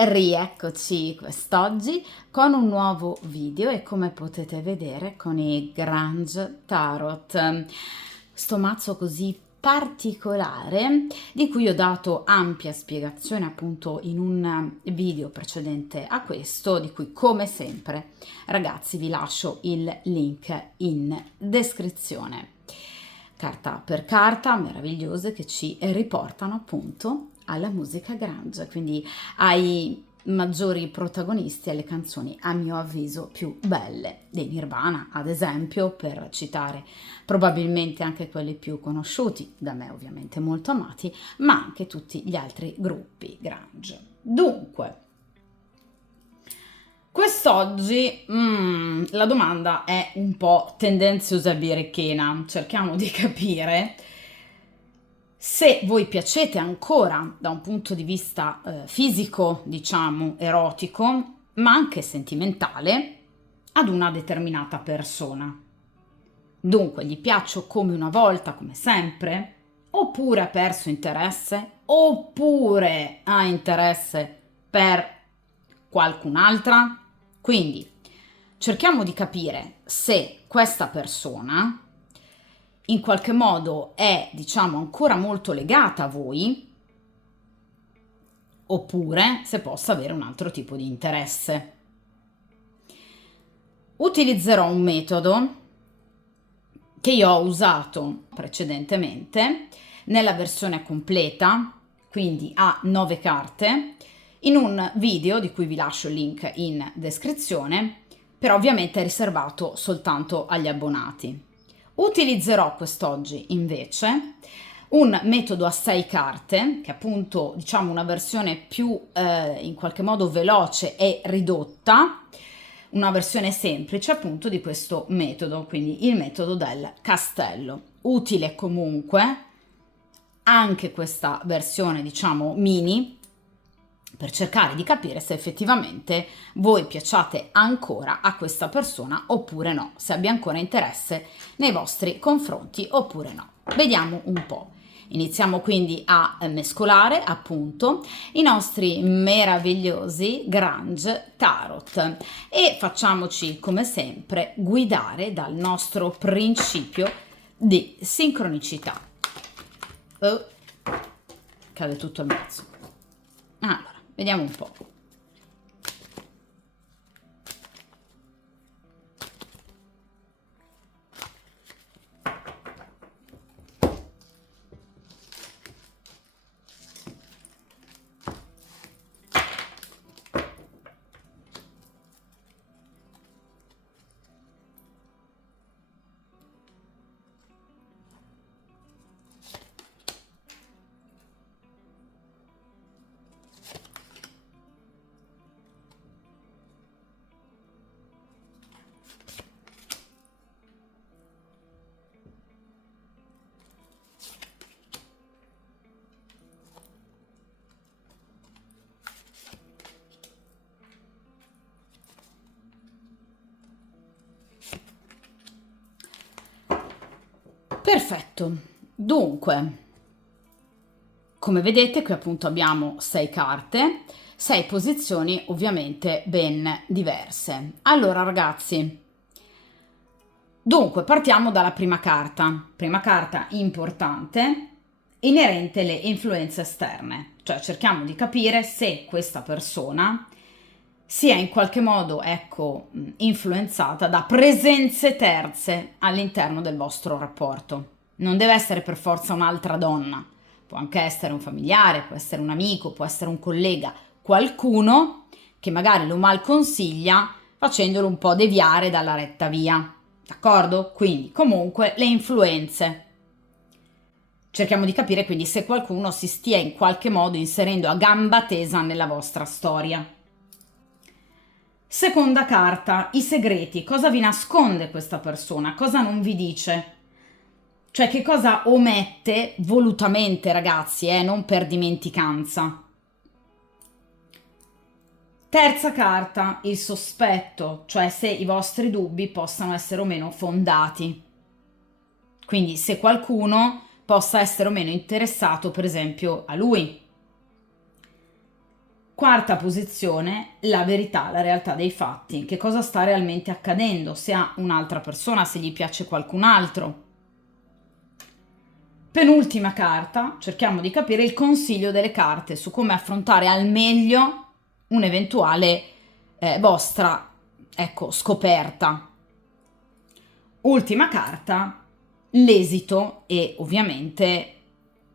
Rieccoci quest'oggi con un nuovo video e come potete vedere con i Grange Tarot, sto mazzo così particolare di cui ho dato ampia spiegazione appunto in un video precedente a questo, di cui come sempre ragazzi vi lascio il link in descrizione. Carta per carta meravigliose che ci riportano appunto alla musica grunge, quindi ai maggiori protagonisti, alle canzoni a mio avviso più belle dei Nirvana, ad esempio, per citare probabilmente anche quelli più conosciuti, da me ovviamente molto amati, ma anche tutti gli altri gruppi grunge. Dunque, quest'oggi la domanda è un po' tendenziosa e birichina, cerchiamo di capire se voi piacete ancora da un punto di vista fisico, diciamo, erotico, ma anche sentimentale, ad una determinata persona. Dunque, gli piaccio come una volta, come sempre? Oppure ha perso interesse? Oppure ha interesse per qualcun'altra? Quindi, cerchiamo di capire se questa persona in qualche modo è, diciamo, ancora molto legata a voi, oppure se possa avere un altro tipo di interesse. Utilizzerò un metodo che io ho usato precedentemente nella versione completa, quindi a 9 carte, in un video di cui vi lascio il link in descrizione, però ovviamente è riservato soltanto agli abbonati. Utilizzerò quest'oggi invece un metodo a 6 carte, che è appunto diciamo una versione più in qualche modo veloce e ridotta, una versione semplice appunto di questo metodo, quindi il metodo del castello. Utile comunque anche questa versione diciamo mini per cercare di capire se effettivamente voi piacciate ancora a questa persona oppure no, se abbia ancora interesse nei vostri confronti oppure no. Vediamo un po'. Iniziamo quindi a mescolare appunto i nostri meravigliosi Grange Tarot e facciamoci come sempre guidare dal nostro principio di sincronicità. Oh, cade tutto a mezzo. Allora, vediamo un po'. Perfetto, dunque, come vedete qui appunto abbiamo 6 carte, 6 posizioni ovviamente ben diverse. Allora ragazzi, dunque partiamo dalla prima carta importante, inerente alle influenze esterne, cioè cerchiamo di capire se questa persona sia in qualche modo, ecco, influenzata da presenze terze all'interno del vostro rapporto. Non deve essere per forza un'altra donna, può anche essere un familiare, può essere un amico, può essere un collega, qualcuno che magari lo mal consiglia facendolo un po' deviare dalla retta via. D'accordo? Quindi, comunque, le influenze. Cerchiamo di capire quindi se qualcuno si stia in qualche modo inserendo a gamba tesa nella vostra storia. Seconda carta, i segreti. Cosa vi nasconde questa persona? Cosa non vi dice? Cioè che cosa omette volutamente, ragazzi, non per dimenticanza. Terza carta, il sospetto, cioè se i vostri dubbi possano essere o meno fondati. Quindi se qualcuno possa essere o meno interessato, per esempio, a lui. Quarta posizione, la verità, la realtà dei fatti, che cosa sta realmente accadendo, se ha un'altra persona, se gli piace qualcun altro. Penultima carta, cerchiamo di capire il consiglio delle carte su come affrontare al meglio un'eventuale vostra, ecco, scoperta. Ultima carta, l'esito e ovviamente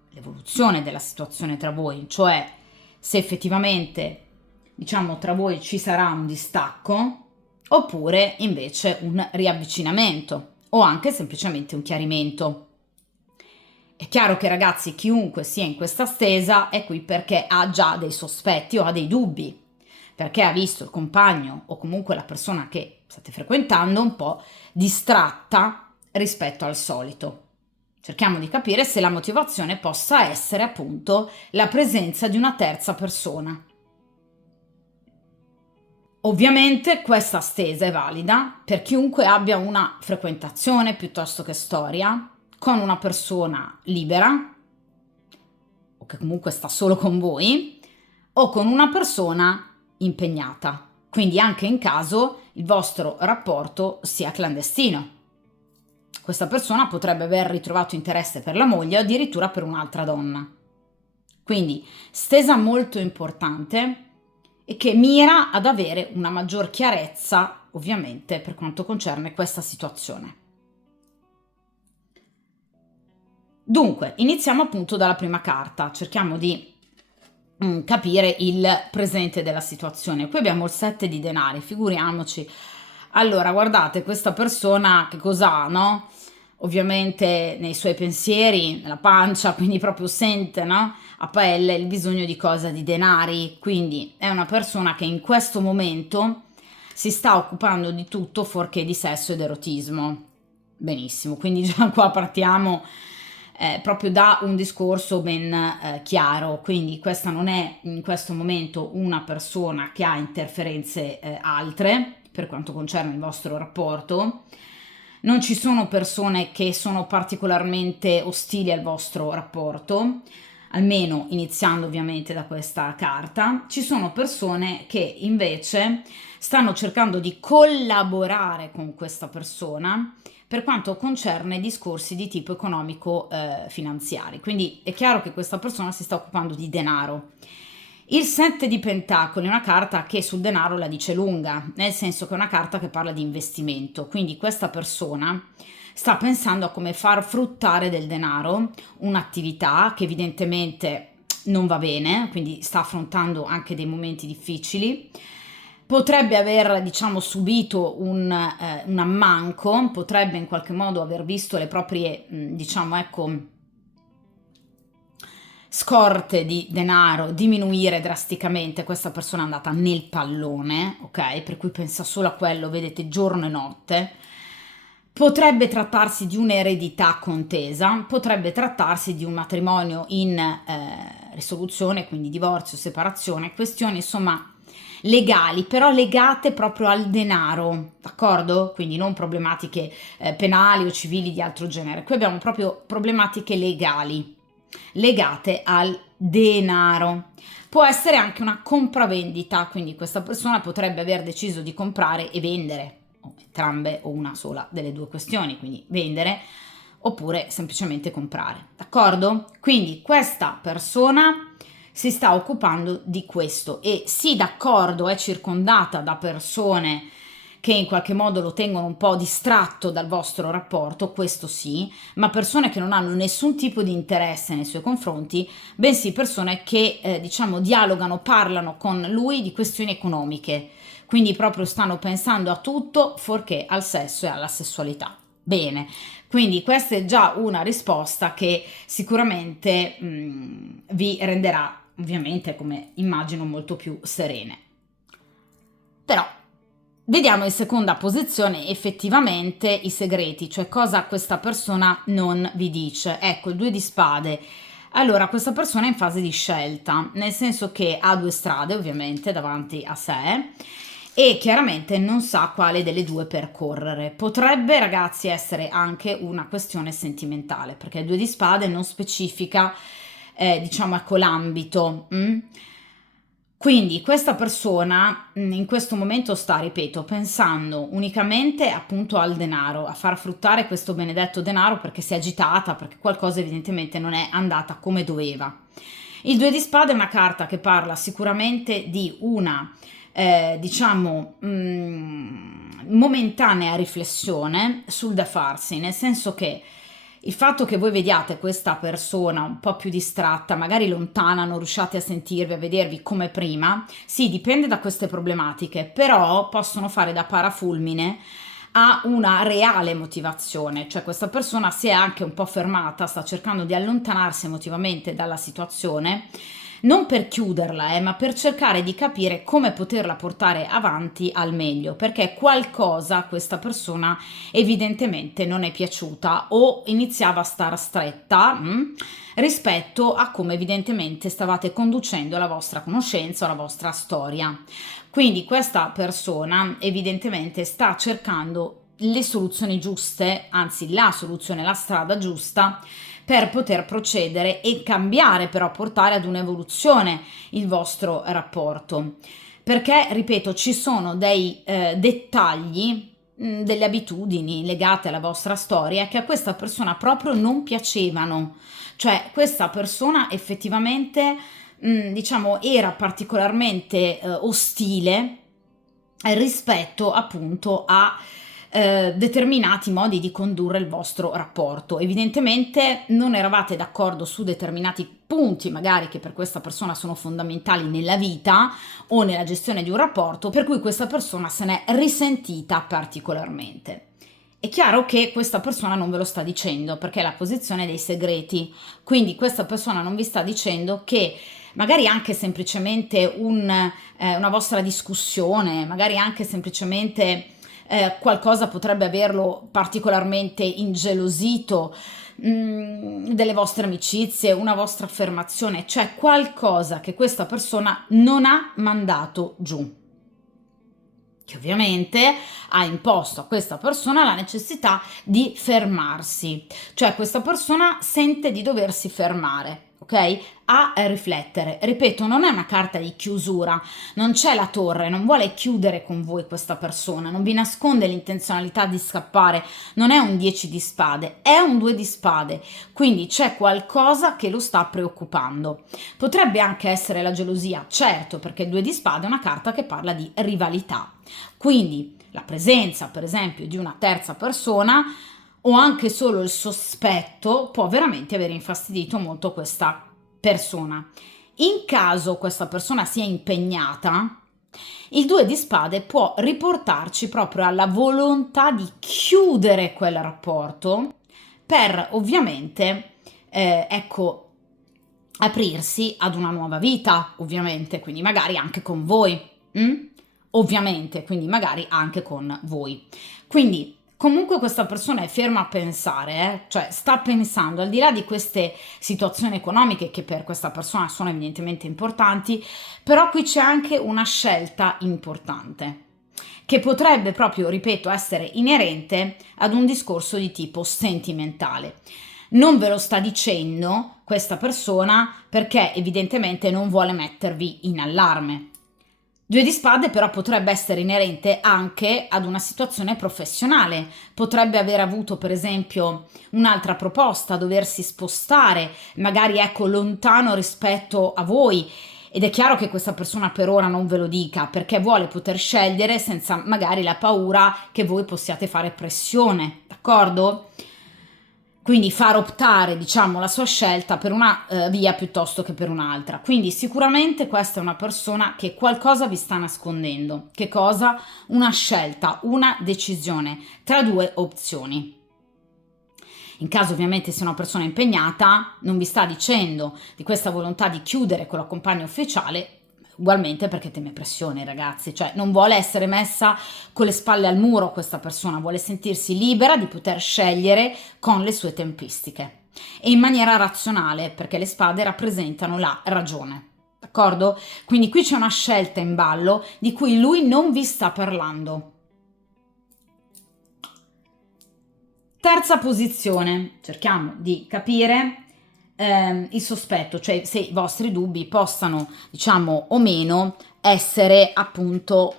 l'evoluzione della situazione tra voi, cioè se effettivamente, diciamo, tra voi ci sarà un distacco oppure invece un riavvicinamento o anche semplicemente un chiarimento. È chiaro che ragazzi, chiunque sia in questa stesa è qui perché ha già dei sospetti o ha dei dubbi, perché ha visto il compagno o comunque la persona che state frequentando un po' distratta rispetto al solito. Cerchiamo di capire se la motivazione possa essere appunto la presenza di una terza persona. Ovviamente questa stesa è valida per chiunque abbia una frequentazione piuttosto che storia con una persona libera o che comunque sta solo con voi o con una persona impegnata, quindi anche in caso il vostro rapporto sia clandestino. Questa persona potrebbe aver ritrovato interesse per la moglie o addirittura per un'altra donna. Quindi stesa molto importante e che mira ad avere una maggior chiarezza, ovviamente, per quanto concerne questa situazione. Dunque, iniziamo appunto dalla prima carta, cerchiamo di capire il presente della situazione. Qui abbiamo il 7 di denari, figuriamoci. Allora, guardate, questa persona che cos'ha, no? Ovviamente nei suoi pensieri, nella pancia, quindi proprio sente, no? A pelle il bisogno di cosa? Di denari, quindi è una persona che in questo momento si sta occupando di tutto fuorché di sesso ed erotismo. Benissimo, quindi già qua partiamo proprio da un discorso ben chiaro, quindi questa non è in questo momento una persona che ha interferenze altre per quanto concerne il vostro rapporto, non ci sono persone che sono particolarmente ostili al vostro rapporto, almeno iniziando ovviamente da questa carta, ci sono persone che invece stanno cercando di collaborare con questa persona per quanto concerne discorsi di tipo economico finanziari. Quindi è chiaro che questa persona si sta occupando di denaro. Il 7 di Pentacoli è una carta che sul denaro la dice lunga, nel senso che è una carta che parla di investimento, quindi questa persona sta pensando a come far fruttare del denaro un'attività che evidentemente non va bene, quindi sta affrontando anche dei momenti difficili. Potrebbe aver, diciamo, subito un ammanco, potrebbe in qualche modo aver visto le proprie, diciamo, ecco, scorte di denaro diminuire drasticamente. Questa persona è andata nel pallone, ok? Per cui pensa solo a quello, vedete, giorno e notte. Potrebbe trattarsi di un'eredità contesa, potrebbe trattarsi di un matrimonio in risoluzione, quindi divorzio, separazione, questioni insomma legali, però legate proprio al denaro, d'accordo? Quindi non problematiche penali o civili di altro genere. Qui abbiamo proprio problematiche legali legate al denaro. Può essere anche una compravendita, quindi questa persona potrebbe aver deciso di comprare e vendere, o entrambe o una sola delle due questioni, quindi vendere oppure semplicemente comprare, d'accordo? Quindi questa persona si sta occupando di questo e sì, d'accordo, è circondata da persone che in qualche modo lo tengono un po' distratto dal vostro rapporto, questo sì, ma persone che non hanno nessun tipo di interesse nei suoi confronti, bensì persone che diciamo dialogano, parlano con lui di questioni economiche, quindi proprio stanno pensando a tutto fuorché al sesso e alla sessualità. Bene, quindi questa è già una risposta che sicuramente vi renderà ovviamente, come immagino, molto più serene. Però vediamo in seconda posizione effettivamente i segreti, cioè cosa questa persona non vi dice. Ecco, il 2 di spade. Allora, questa persona è in fase di scelta, nel senso che ha due strade ovviamente davanti a sé e chiaramente non sa quale delle due percorrere. Potrebbe, ragazzi, essere anche una questione sentimentale, perché il 2 di spade non specifica, diciamo, ecco, l'ambito. Quindi questa persona in questo momento sta, ripeto, pensando unicamente appunto al denaro, a far fruttare questo benedetto denaro perché si è agitata, perché qualcosa evidentemente non è andata come doveva. Il 2 di spade è una carta che parla sicuramente di una, diciamo, momentanea riflessione sul da farsi, nel senso che il fatto che voi vediate questa persona un po' più distratta, magari lontana, non riusciate a sentirvi, a vedervi come prima, sì, dipende da queste problematiche, però possono fare da parafulmine a una reale motivazione, cioè questa persona si è anche un po' fermata, sta cercando di allontanarsi emotivamente dalla situazione, non per chiuderla, ma per cercare di capire come poterla portare avanti al meglio, perché qualcosa a questa persona evidentemente non è piaciuta o iniziava a star stretta rispetto a come evidentemente stavate conducendo la vostra conoscenza o la vostra storia. Quindi questa persona evidentemente sta cercando le soluzioni giuste, anzi la soluzione, la strada giusta per poter procedere e cambiare, però portare ad un'evoluzione il vostro rapporto. Perché, ripeto, ci sono dei dettagli, delle abitudini legate alla vostra storia che a questa persona proprio non piacevano. Cioè, questa persona effettivamente, diciamo, era particolarmente ostile rispetto appunto a determinati modi di condurre il vostro rapporto. Evidentemente non eravate d'accordo su determinati punti, magari che per questa persona sono fondamentali nella vita o nella gestione di un rapporto, per cui questa persona se n'è risentita particolarmente. È chiaro che questa persona non ve lo sta dicendo perché è la posizione dei segreti, quindi questa persona non vi sta dicendo che magari anche semplicemente una vostra discussione, magari anche semplicemente qualcosa potrebbe averlo particolarmente ingelosito, delle vostre amicizie, una vostra affermazione, cioè qualcosa che questa persona non ha mandato giù, che ovviamente ha imposto a questa persona la necessità di fermarsi, cioè questa persona sente di doversi fermare, ok? A riflettere. Ripeto, non è una carta di chiusura, non c'è la torre, non vuole chiudere con voi questa persona, non vi nasconde l'intenzionalità di scappare, non è un 10 di spade, è un 2 di spade, quindi c'è qualcosa che lo sta preoccupando. Potrebbe anche essere la gelosia, certo, perché il 2 di spade è una carta che parla di rivalità. Quindi la presenza, per esempio, di una terza persona o anche solo il sospetto può veramente aver infastidito molto questa persona. In caso questa persona sia impegnata, il 2 di spade può riportarci proprio alla volontà di chiudere quel rapporto per ovviamente, ecco, aprirsi ad una nuova vita, ovviamente, quindi magari anche con voi. Ovviamente, quindi magari anche con voi. Quindi comunque questa persona è ferma a pensare, cioè sta pensando, al di là di queste situazioni economiche che per questa persona sono evidentemente importanti, però qui c'è anche una scelta importante che potrebbe proprio, ripeto, essere inerente ad un discorso di tipo sentimentale. Non ve lo sta dicendo questa persona perché evidentemente non vuole mettervi in allarme. 2 di spade però potrebbe essere inerente anche ad una situazione professionale, potrebbe aver avuto per esempio un'altra proposta, doversi spostare, magari ecco lontano rispetto a voi, ed è chiaro che questa persona per ora non ve lo dica perché vuole poter scegliere senza magari la paura che voi possiate fare pressione, d'accordo? Quindi far optare, diciamo, la sua scelta per una via piuttosto che per un'altra. Quindi sicuramente questa è una persona che qualcosa vi sta nascondendo. Che cosa? Una scelta, una decisione tra due opzioni. In caso ovviamente sia una persona impegnata, non vi sta dicendo di questa volontà di chiudere con la compagna ufficiale, ugualmente perché teme pressione, ragazzi, cioè non vuole essere messa con le spalle al muro questa persona, vuole sentirsi libera di poter scegliere con le sue tempistiche e in maniera razionale, perché le spade rappresentano la ragione. D'accordo? Quindi qui c'è una scelta in ballo di cui lui non vi sta parlando. Terza posizione, cerchiamo di capire il sospetto, cioè se i vostri dubbi possano, diciamo, o meno essere appunto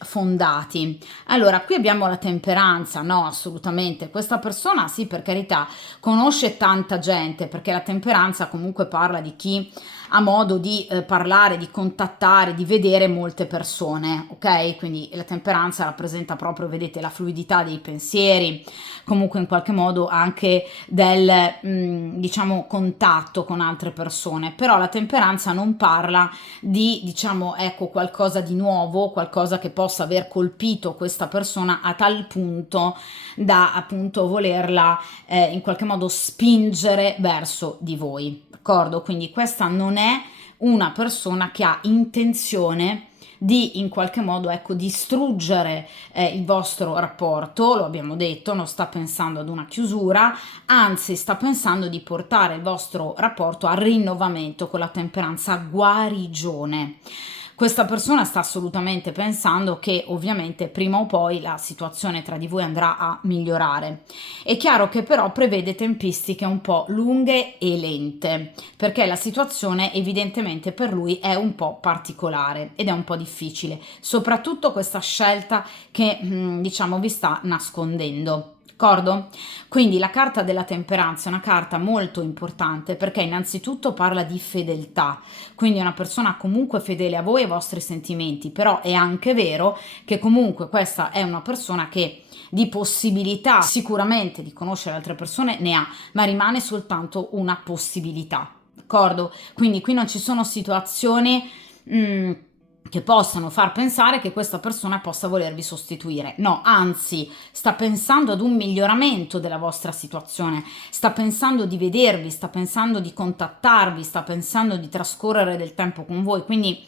fondati. Allora, qui abbiamo la temperanza, no, assolutamente. Questa persona, sì, per carità, conosce tanta gente, perché la temperanza comunque parla di chi ha modo di parlare, di contattare, di vedere molte persone, ok? Quindi la temperanza rappresenta proprio, vedete, la fluidità dei pensieri, comunque in qualche modo anche del, diciamo, contatto con altre persone. Però la temperanza non parla di, diciamo, ecco, qualcosa di nuovo, qualcosa che possa aver colpito questa persona a tal punto da appunto volerla in qualche modo spingere verso di voi, d'accordo? Quindi questa non è una persona che ha intenzione di in qualche modo, ecco, distruggere il vostro rapporto, lo abbiamo detto, non sta pensando ad una chiusura, anzi sta pensando di portare il vostro rapporto a rinnovamento con la temperanza, a guarigione. Questa persona sta assolutamente pensando che ovviamente prima o poi la situazione tra di voi andrà a migliorare. È chiaro che però prevede tempistiche un po' lunghe e lente, perché la situazione evidentemente per lui è un po' particolare ed è un po' difficile, soprattutto questa scelta che diciamo vi sta nascondendo. D'accordo? Quindi la carta della temperanza è una carta molto importante perché innanzitutto parla di fedeltà, quindi è una persona comunque fedele a voi e ai vostri sentimenti, però è anche vero che comunque questa è una persona che di possibilità sicuramente di conoscere altre persone ne ha, ma rimane soltanto una possibilità, d'accordo? Quindi qui non ci sono situazioni che possano far pensare che questa persona possa volervi sostituire. No, anzi, sta pensando ad un miglioramento della vostra situazione, sta pensando di vedervi, sta pensando di contattarvi, sta pensando di trascorrere del tempo con voi. Quindi,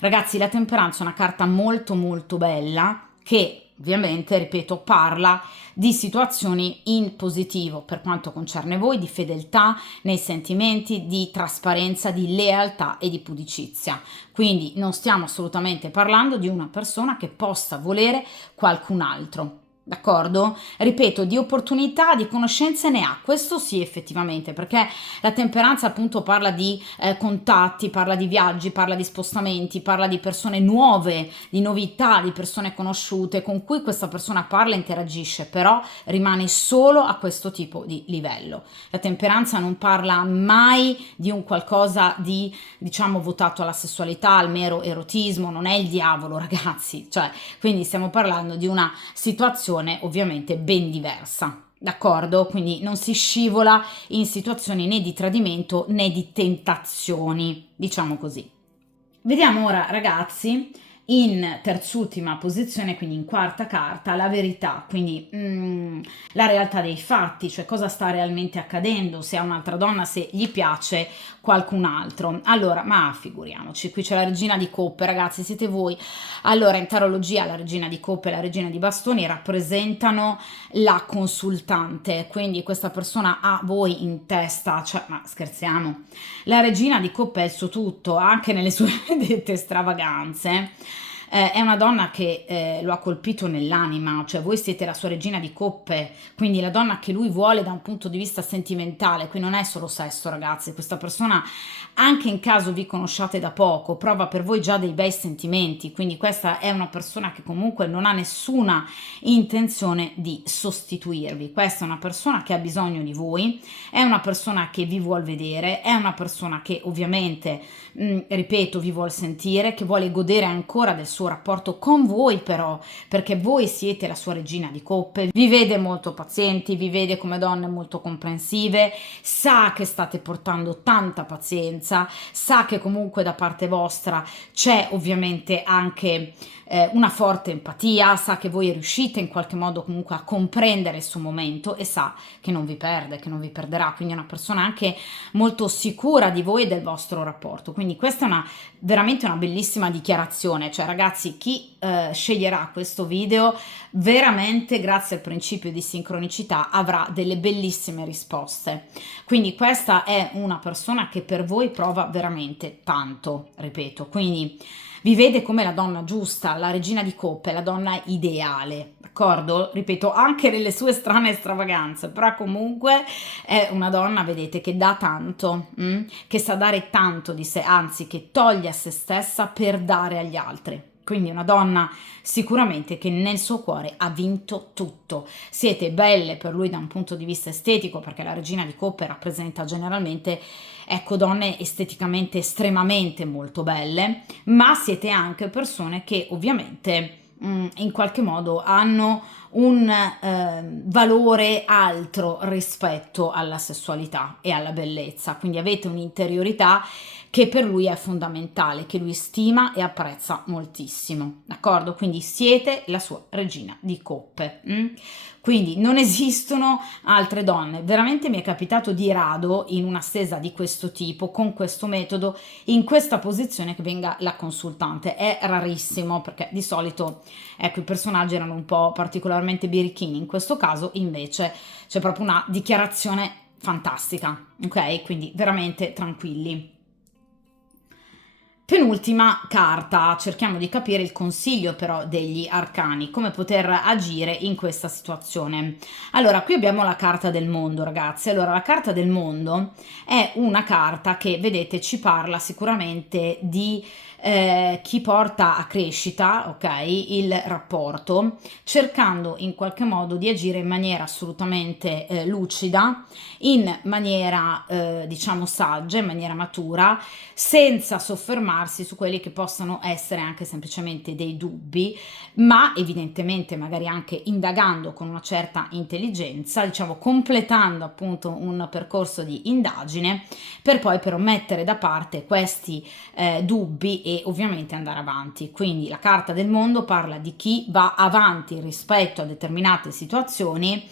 ragazzi, la temperanza è una carta molto molto bella che ovviamente, ripeto, parla di situazioni in positivo per quanto concerne voi, di fedeltà nei sentimenti, di trasparenza, di lealtà e di pudicizia. Quindi non stiamo assolutamente parlando di una persona che possa volere qualcun altro. D'accordo? Ripeto, di opportunità, di conoscenze ne ha, questo sì effettivamente, perché la temperanza appunto parla di contatti, parla di viaggi, parla di spostamenti, parla di persone nuove, di novità, di persone conosciute con cui questa persona parla e interagisce, però rimane solo a questo tipo di livello. La temperanza non parla mai di un qualcosa di, diciamo, votato alla sessualità, al mero erotismo, non è il diavolo, ragazzi, cioè, quindi stiamo parlando di una situazione ovviamente ben diversa. D'accordo? Quindi non si scivola in situazioni né di tradimento né di tentazioni, diciamo così. Vediamo ora, ragazzi, in terzultima posizione, quindi in quarta carta, la verità, quindi la realtà dei fatti, cioè cosa sta realmente accadendo, se è un'altra donna, se gli piace qualcun altro. Allora, ma figuriamoci, qui c'è la regina di coppe, ragazzi, siete voi. Allora, in tarologia la regina di coppe e la regina di bastoni rappresentano la consultante, quindi questa persona ha voi in testa, cioè, ma scherziamo. La regina di coppe è il suo tutto, anche nelle sue dette stravaganze. È una donna che lo ha colpito nell'anima, cioè voi siete la sua regina di coppe, quindi la donna che lui vuole da un punto di vista sentimentale, qui non è solo sesso, ragazzi, questa persona, anche in caso vi conosciate da poco, prova per voi già dei bei sentimenti, quindi questa è una persona che comunque non ha nessuna intenzione di sostituirvi, questa è una persona che ha bisogno di voi, è una persona che vi vuol vedere, è una persona che ovviamente, ripeto, vi vuol sentire, che vuole godere ancora del suo rapporto con voi però, perché voi siete la sua regina di coppe, vi vede molto pazienti, vi vede come donne molto comprensive, sa che state portando tanta pazienza, sa che comunque da parte vostra c'è ovviamente anche una forte empatia, sa che voi riuscite in qualche modo comunque a comprendere il suo momento e sa che non vi perde, che non vi perderà, quindi è una persona anche molto sicura di voi e del vostro rapporto. Quindi questa è veramente una bellissima dichiarazione, cioè ragazzi, chi sceglierà questo video veramente grazie al principio di sincronicità avrà delle bellissime risposte. Quindi questa è una persona che per voi prova veramente tanto, ripeto, quindi vi vede come la donna giusta, la regina di coppe, la donna ideale, d'accordo? Ripeto, anche nelle sue strane stravaganze, però comunque è una donna, vedete, che dà tanto, che sa dare tanto di sé, anzi che toglie a se stessa per dare agli altri. Quindi una donna sicuramente che nel suo cuore ha vinto tutto. Siete belle per lui da un punto di vista estetico, perché la regina di coppe rappresenta generalmente, ecco, donne esteticamente estremamente molto belle, ma siete anche persone che ovviamente in qualche modo hanno un valore altro rispetto alla sessualità e alla bellezza, quindi avete un'interiorità che per lui è fondamentale, che lui stima e apprezza moltissimo, d'accordo? Quindi siete la sua regina di coppe. Quindi non esistono altre donne. Veramente mi è capitato di rado in una stesa di questo tipo, con questo metodo, in questa posizione che venga la consultante. È rarissimo perché di solito, ecco, i personaggi erano un po' particolarmente birichini. In questo caso invece c'è proprio una dichiarazione fantastica, ok? Quindi veramente tranquilli. Penultima carta, cerchiamo di capire il consiglio però degli arcani, come poter agire in questa situazione. Allora, qui abbiamo la carta del mondo, ragazzi. Allora, la carta del mondo è una carta che, vedete, ci parla sicuramente di chi porta a crescita, ok, il rapporto, cercando in qualche modo di agire in maniera assolutamente lucida, in maniera diciamo saggia, in maniera matura, senza soffermarsi su quelli che possono essere anche semplicemente dei dubbi, ma evidentemente magari anche indagando con una certa intelligenza, diciamo completando appunto un percorso di indagine per poi però mettere da parte questi dubbi e ovviamente andare avanti. Quindi la carta del mondo parla di chi va avanti rispetto a determinate situazioni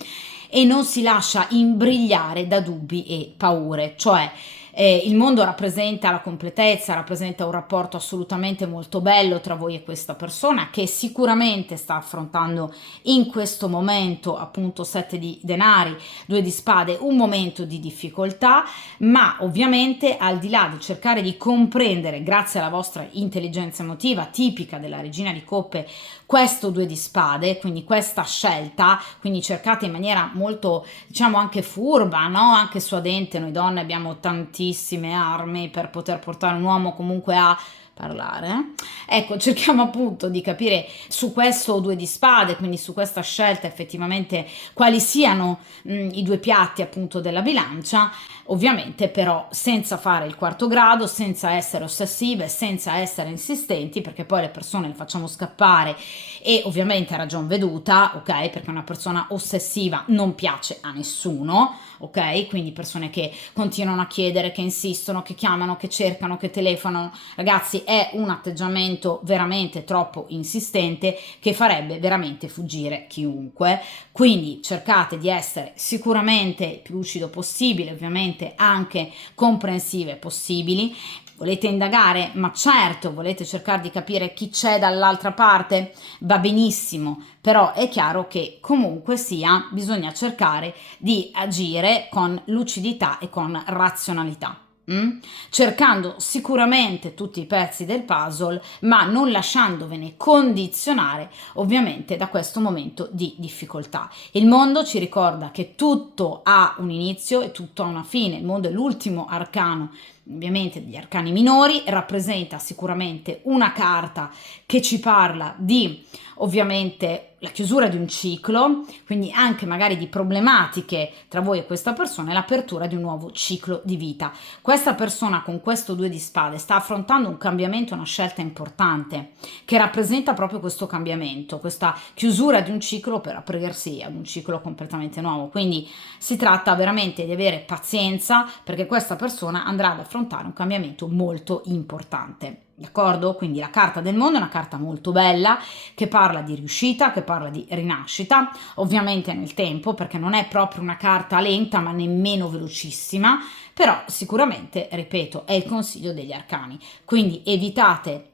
e non si lascia imbrigliare da dubbi e paure, cioè il mondo rappresenta la completezza, rappresenta un rapporto assolutamente molto bello tra voi e questa persona che sicuramente sta affrontando in questo momento, appunto, 7 di denari, 2 di spade, un momento di difficoltà, ma ovviamente al di là di cercare di comprendere, grazie alla vostra intelligenza emotiva tipica della regina di coppe, questo 2 di spade, quindi questa scelta, quindi cercate in maniera molto, diciamo, anche furba, no? Anche suadente. Noi donne abbiamo tantissime armi per poter portare un uomo comunque a parlare. Ecco, cerchiamo appunto di capire su questo 2 di spade, quindi su questa scelta effettivamente quali siano i due piatti appunto della bilancia, ovviamente però senza fare il quarto grado, senza essere ossessive, senza essere insistenti, perché poi le persone le facciamo scappare e ovviamente a ragion veduta, ok? Perché una persona ossessiva non piace a nessuno, ok? Quindi persone che continuano a chiedere, che insistono, che chiamano, che cercano, che telefonano, ragazzi, è un atteggiamento veramente troppo insistente che farebbe veramente fuggire chiunque. Quindi cercate di essere sicuramente il più lucido possibile, ovviamente anche comprensive possibili. Volete indagare? Ma certo, volete cercare di capire chi c'è dall'altra parte? Va benissimo, però è chiaro che comunque sia bisogna cercare di agire con lucidità e con razionalità. Cercando sicuramente tutti i pezzi del puzzle, ma non lasciandovene condizionare ovviamente da questo momento di difficoltà. Il mondo ci ricorda che tutto ha un inizio e tutto ha una fine. Il mondo è l'ultimo arcano, ovviamente degli arcani minori, rappresenta sicuramente una carta che ci parla di ovviamente la chiusura di un ciclo, quindi anche magari di problematiche tra voi e questa persona e l'apertura di un nuovo ciclo di vita. Questa persona con questo 2 di spade sta affrontando un cambiamento, una scelta importante che rappresenta proprio questo cambiamento, questa chiusura di un ciclo per aprirsi ad un ciclo completamente nuovo. Quindi si tratta veramente di avere pazienza perché questa persona andrà ad affrontare un cambiamento molto importante. D'accordo? Quindi la carta del mondo è una carta molto bella che parla di riuscita, che parla di rinascita, ovviamente nel tempo perché non è proprio una carta lenta ma nemmeno velocissima, però sicuramente, ripeto, è il consiglio degli arcani. Quindi evitate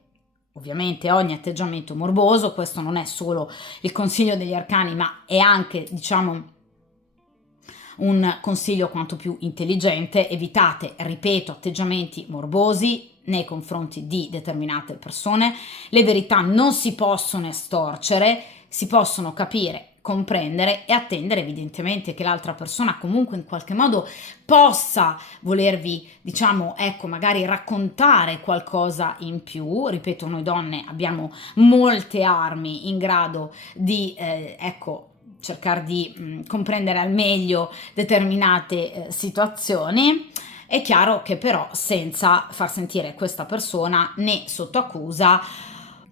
ovviamente ogni atteggiamento morboso, questo non è solo il consiglio degli arcani ma è anche, diciamo, un consiglio quanto più intelligente: evitate, ripeto, atteggiamenti morbosi nei confronti di determinate persone. Le verità non si possono estorcere, si possono capire, comprendere e attendere evidentemente che l'altra persona comunque in qualche modo possa volervi, diciamo, ecco, magari raccontare qualcosa in più. Ripeto, noi donne abbiamo molte armi in grado di, ecco, cercare di comprendere al meglio determinate situazioni. È chiaro che però senza far sentire questa persona né sotto accusa,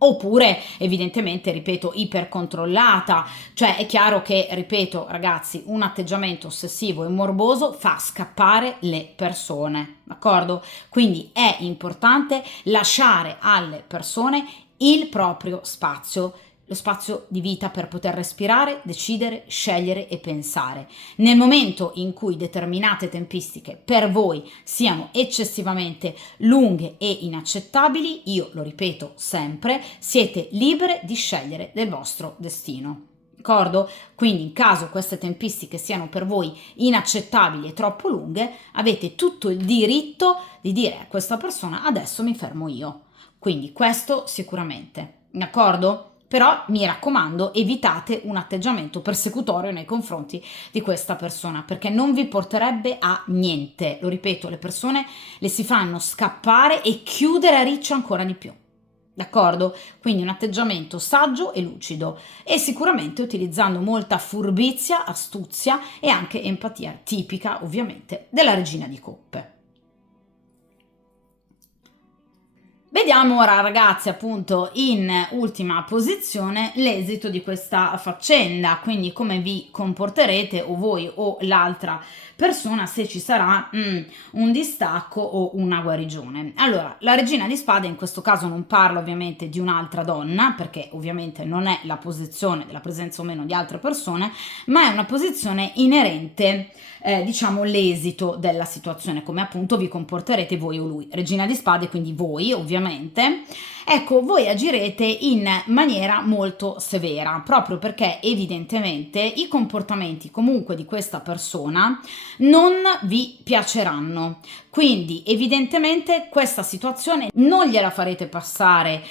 oppure evidentemente, ripeto, ipercontrollata. Cioè è chiaro che, ripeto ragazzi, un atteggiamento ossessivo e morboso fa scappare le persone, d'accordo? Quindi è importante lasciare alle persone il proprio spazio, lo spazio di vita per poter respirare, decidere, scegliere e pensare. Nel momento in cui determinate tempistiche per voi siano eccessivamente lunghe e inaccettabili, io lo ripeto sempre, siete libere di scegliere del vostro destino. D'accordo? Quindi in caso queste tempistiche siano per voi inaccettabili e troppo lunghe, avete tutto il diritto di dire a questa persona: adesso mi fermo io. Quindi questo sicuramente, d'accordo? Però mi raccomando, evitate un atteggiamento persecutorio nei confronti di questa persona, perché non vi porterebbe a niente. Lo ripeto, le persone le si fanno scappare e chiudere a riccio ancora di più. D'accordo? Quindi un atteggiamento saggio e lucido, e sicuramente utilizzando molta furbizia, astuzia e anche empatia, tipica ovviamente della regina di coppe. Vediamo ora ragazzi, appunto, in ultima posizione l'esito di questa faccenda, quindi come vi comporterete o voi o l'altra persona, se ci sarà un distacco o una guarigione. Allora, la regina di spade in questo caso non parla ovviamente di un'altra donna, perché ovviamente non è la posizione della presenza o meno di altre persone, ma è una posizione inerente, diciamo, l'esito della situazione, come appunto vi comporterete voi o lui. Regina di spade, quindi voi ovviamente, ecco, voi agirete in maniera molto severa, proprio perché evidentemente i comportamenti comunque di questa persona non vi piaceranno. Quindi evidentemente questa situazione non gliela farete passare,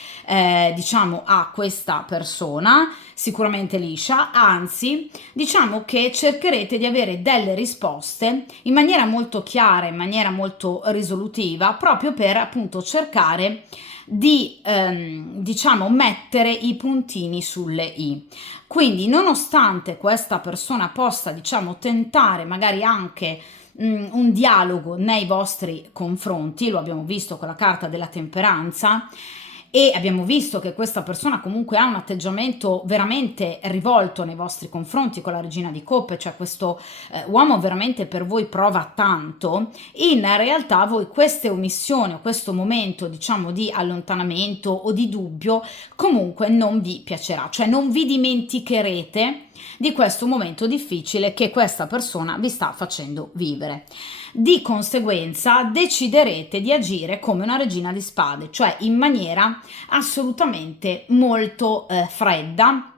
diciamo, a questa persona sicuramente liscia, anzi diciamo che cercherete di avere delle risposte in maniera molto chiara, in maniera molto risolutiva, proprio per appunto cercare di diciamo mettere i puntini sulle i. Quindi nonostante questa persona possa, diciamo, tentare magari anche un dialogo nei vostri confronti, lo abbiamo visto con la carta della temperanza, e abbiamo visto che questa persona comunque ha un atteggiamento veramente rivolto nei vostri confronti con la regina di coppe, cioè questo uomo veramente per voi prova tanto. In realtà voi queste omissioni o questo momento, diciamo, di allontanamento o di dubbio comunque non vi piacerà, cioè non vi dimenticherete di questo momento difficile che questa persona vi sta facendo vivere. Di conseguenza deciderete di agire come una regina di spade, cioè in maniera assolutamente molto fredda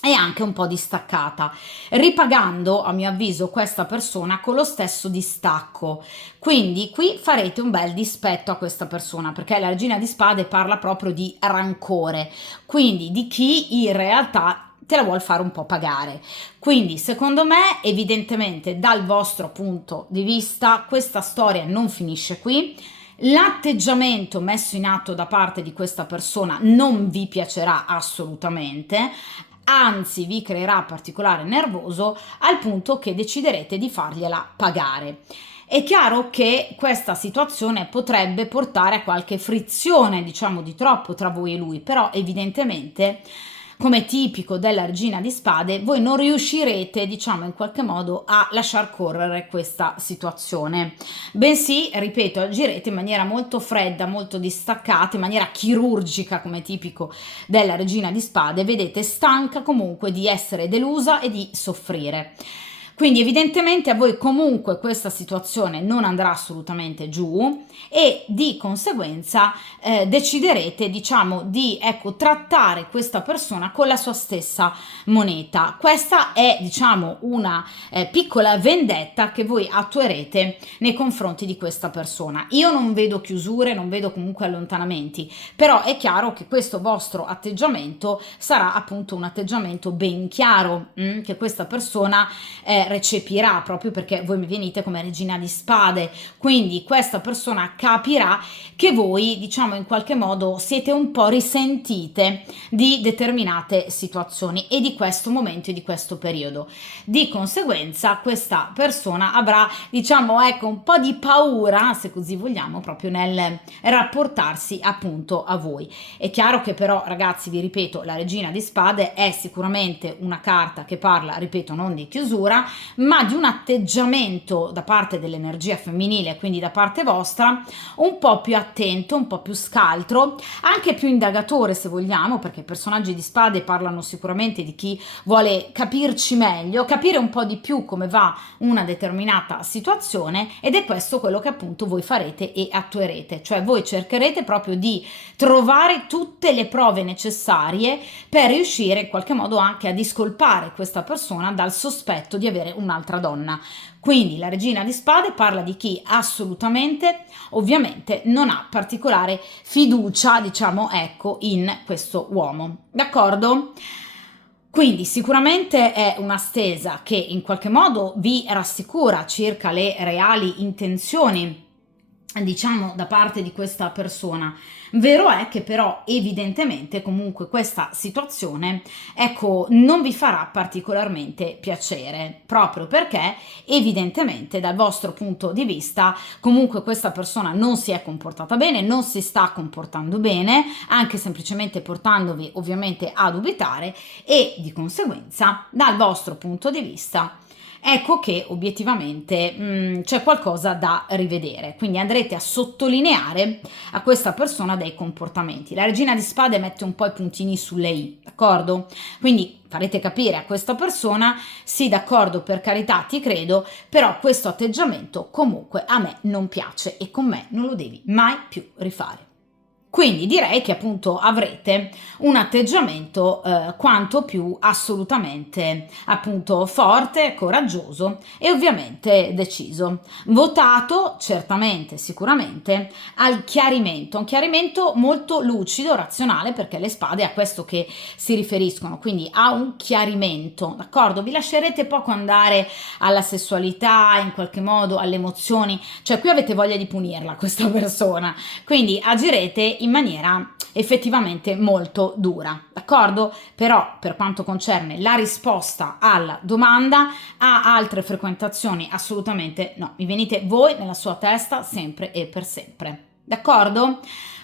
e anche un po' distaccata, ripagando a mio avviso questa persona con lo stesso distacco. Quindi qui farete un bel dispetto a questa persona, perché la regina di spade parla proprio di rancore, quindi di chi in realtà te la vuol fare un po' pagare. Quindi secondo me evidentemente dal vostro punto di vista questa storia non finisce qui. L'atteggiamento messo in atto da parte di questa persona non vi piacerà assolutamente, anzi vi creerà particolare nervoso, al punto che deciderete di fargliela pagare. È chiaro che questa situazione potrebbe portare a qualche frizione, diciamo, di troppo tra voi e lui, però evidentemente, come tipico della regina di spade, voi non riuscirete, diciamo, in qualche modo a lasciar correre questa situazione, bensì, ripeto, agirete in maniera molto fredda, molto distaccata, in maniera chirurgica, come tipico della regina di spade, vedete, stanca comunque di essere delusa e di soffrire. Quindi evidentemente a voi comunque questa situazione non andrà assolutamente giù e di conseguenza deciderete, diciamo, di ecco, trattare questa persona con la sua stessa moneta. Questa è, diciamo, una piccola vendetta che voi attuerete nei confronti di questa persona. Io non vedo chiusure, non vedo comunque allontanamenti, però è chiaro che questo vostro atteggiamento sarà appunto un atteggiamento ben chiaro che questa persona recepirà, proprio perché voi mi venite come regina di spade, quindi questa persona capirà che voi, diciamo, in qualche modo siete un po' risentite di determinate situazioni e di questo momento e di questo periodo. Di conseguenza questa persona avrà, diciamo, ecco, un po' di paura, se così vogliamo, proprio nel rapportarsi appunto a voi. È chiaro che però, ragazzi, vi ripeto, la regina di spade è sicuramente una carta che parla, ripeto, non di chiusura, ma di un atteggiamento da parte dell'energia femminile, quindi da parte vostra, un po' più attento, un po' più scaltro, anche più indagatore se vogliamo, perché i personaggi di spade parlano sicuramente di chi vuole capirci meglio, capire un po' di più come va una determinata situazione, ed è questo quello che appunto voi farete e attuerete, cioè voi cercherete proprio di trovare tutte le prove necessarie per riuscire in qualche modo anche a discolpare questa persona dal sospetto di avere un'altra donna. Quindi la regina di spade parla di chi assolutamente, ovviamente, non ha particolare fiducia, diciamo, ecco, in questo uomo. D'accordo? Quindi sicuramente è una stesa che in qualche modo vi rassicura circa le reali intenzioni, diciamo, da parte di questa persona. Vero è che però evidentemente comunque questa situazione, ecco, non vi farà particolarmente piacere, proprio perché evidentemente dal vostro punto di vista comunque questa persona non si è comportata bene, non si sta comportando bene, anche semplicemente portandovi ovviamente a dubitare, e di conseguenza dal vostro punto di vista ecco che obiettivamente c'è qualcosa da rivedere, quindi andrete a sottolineare a questa persona dei comportamenti. La regina di spade mette un po' i puntini sulle i, d'accordo? Quindi farete capire a questa persona, sì, d'accordo, per carità, ti credo, però questo atteggiamento comunque a me non piace e con me non lo devi mai più rifare. Quindi direi che appunto avrete un atteggiamento quanto più assolutamente appunto forte, coraggioso e ovviamente deciso, votato certamente, sicuramente al chiarimento, un chiarimento molto lucido, razionale, perché le spade a questo che si riferiscono, quindi a un chiarimento, d'accordo? Vi lascerete poco andare alla sessualità, in qualche modo alle emozioni, cioè qui avete voglia di punirla questa persona, quindi agirete in maniera effettivamente molto dura, d'accordo? Però per quanto concerne la risposta alla domanda, ha altre frequentazioni? Assolutamente no, mi venite voi nella sua testa sempre e per sempre, d'accordo?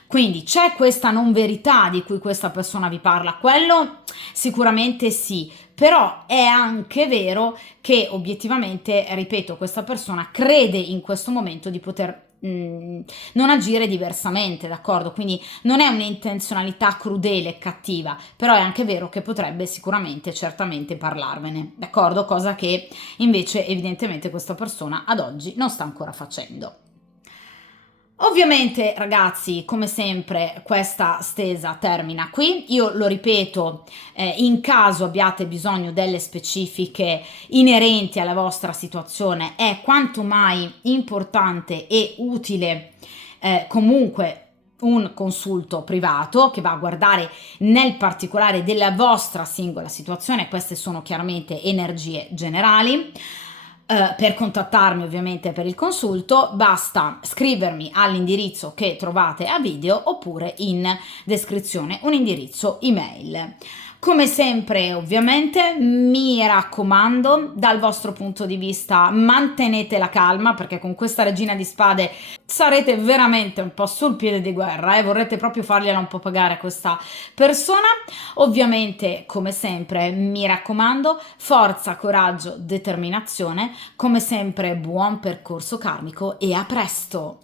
Quindi c'è questa non verità di cui questa persona vi parla, quello sicuramente sì, però è anche vero che obiettivamente, ripeto, questa persona crede in questo momento di poter non agire diversamente, d'accordo? Quindi non è un'intenzionalità crudele e cattiva, però è anche vero che potrebbe sicuramente, certamente parlarvene, d'accordo? Cosa che invece evidentemente questa persona ad oggi non sta ancora facendo. Ovviamente ragazzi, come sempre questa stesa termina qui, io lo ripeto, in caso abbiate bisogno delle specifiche inerenti alla vostra situazione è quanto mai importante e utile comunque un consulto privato che va a guardare nel particolare della vostra singola situazione, queste sono chiaramente energie generali. Per contattarmi ovviamente per il consulto basta scrivermi all'indirizzo che trovate a video oppure in descrizione un indirizzo email. Come sempre ovviamente mi raccomando, dal vostro punto di vista mantenete la calma, perché con questa regina di spade sarete veramente un po' sul piede di guerra, vorrete proprio fargliela un po' pagare a questa persona. Ovviamente come sempre mi raccomando, forza, coraggio, determinazione, come sempre buon percorso karmico e a presto!